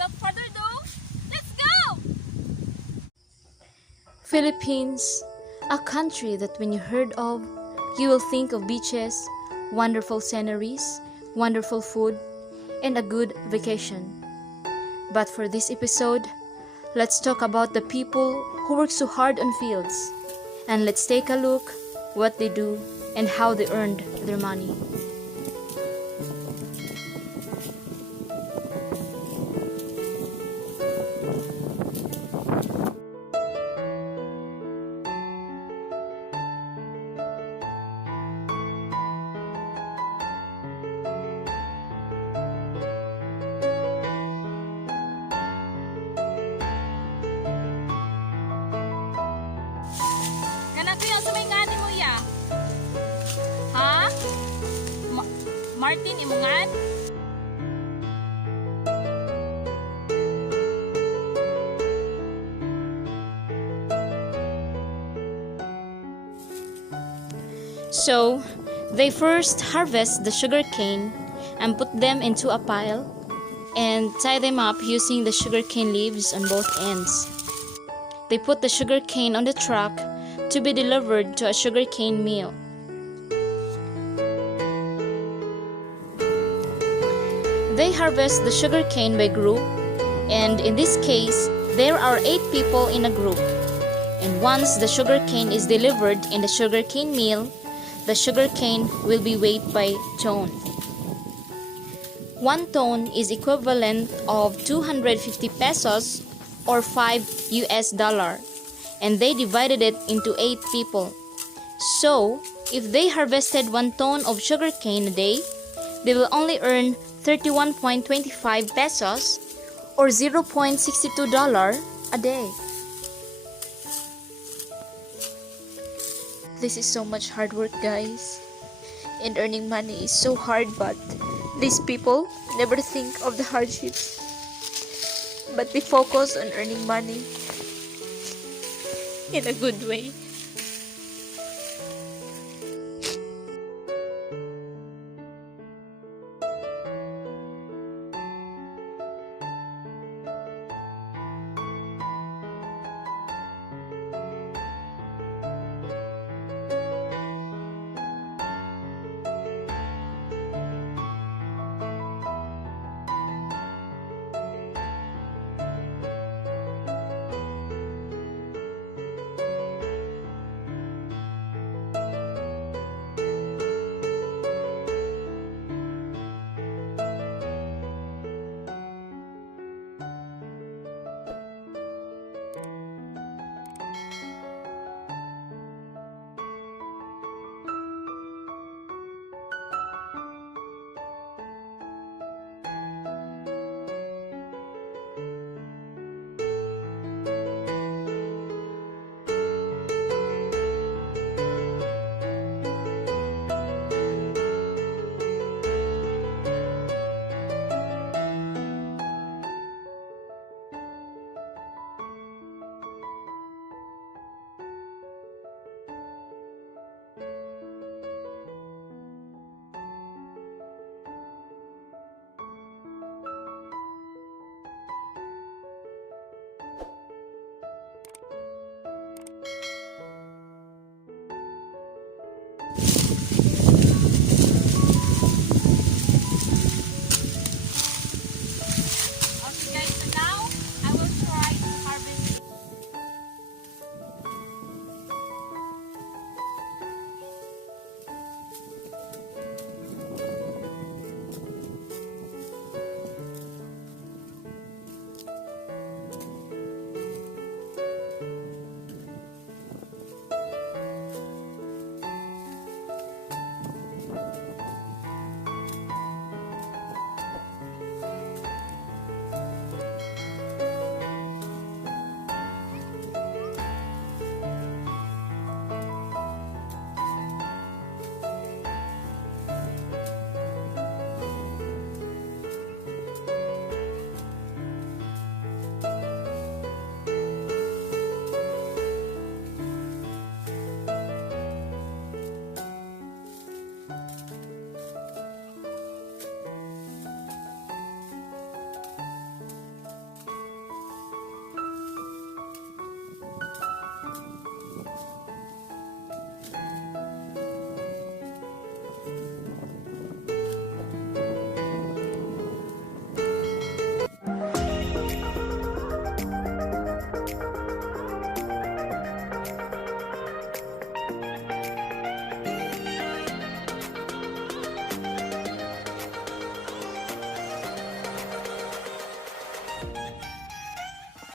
without further ado, let's go! Philippines, a country that when you heard of, you will think of beaches, wonderful sceneries, wonderful food, and a good vacation. But for this episode, let's talk about the people who work so hard on fields. And let's take a look what they do and how they earned their money. Kanako yung sa may ngani mo ya? Ha? Martin, imungan? So, they first harvest the sugarcane and put them into a pile and tie them up using the sugarcane leaves on both ends. They put the sugarcane on the truck to be delivered to a sugarcane mill. They harvest the sugarcane by group, and in this case, there are 8 people in a group. And once the sugarcane is delivered in the sugarcane mill, the sugarcane will be weighed by ton. 1 ton is equivalent of 250 pesos or $5, and they divided it into 8 people. So, if they harvested 1 ton of sugarcane a day, they will only earn 31.25 pesos or $0.62 a day. This is so much hard work, guys. And earning money is so hard, but these people never think of the hardships. But they focus on earning money in a good way.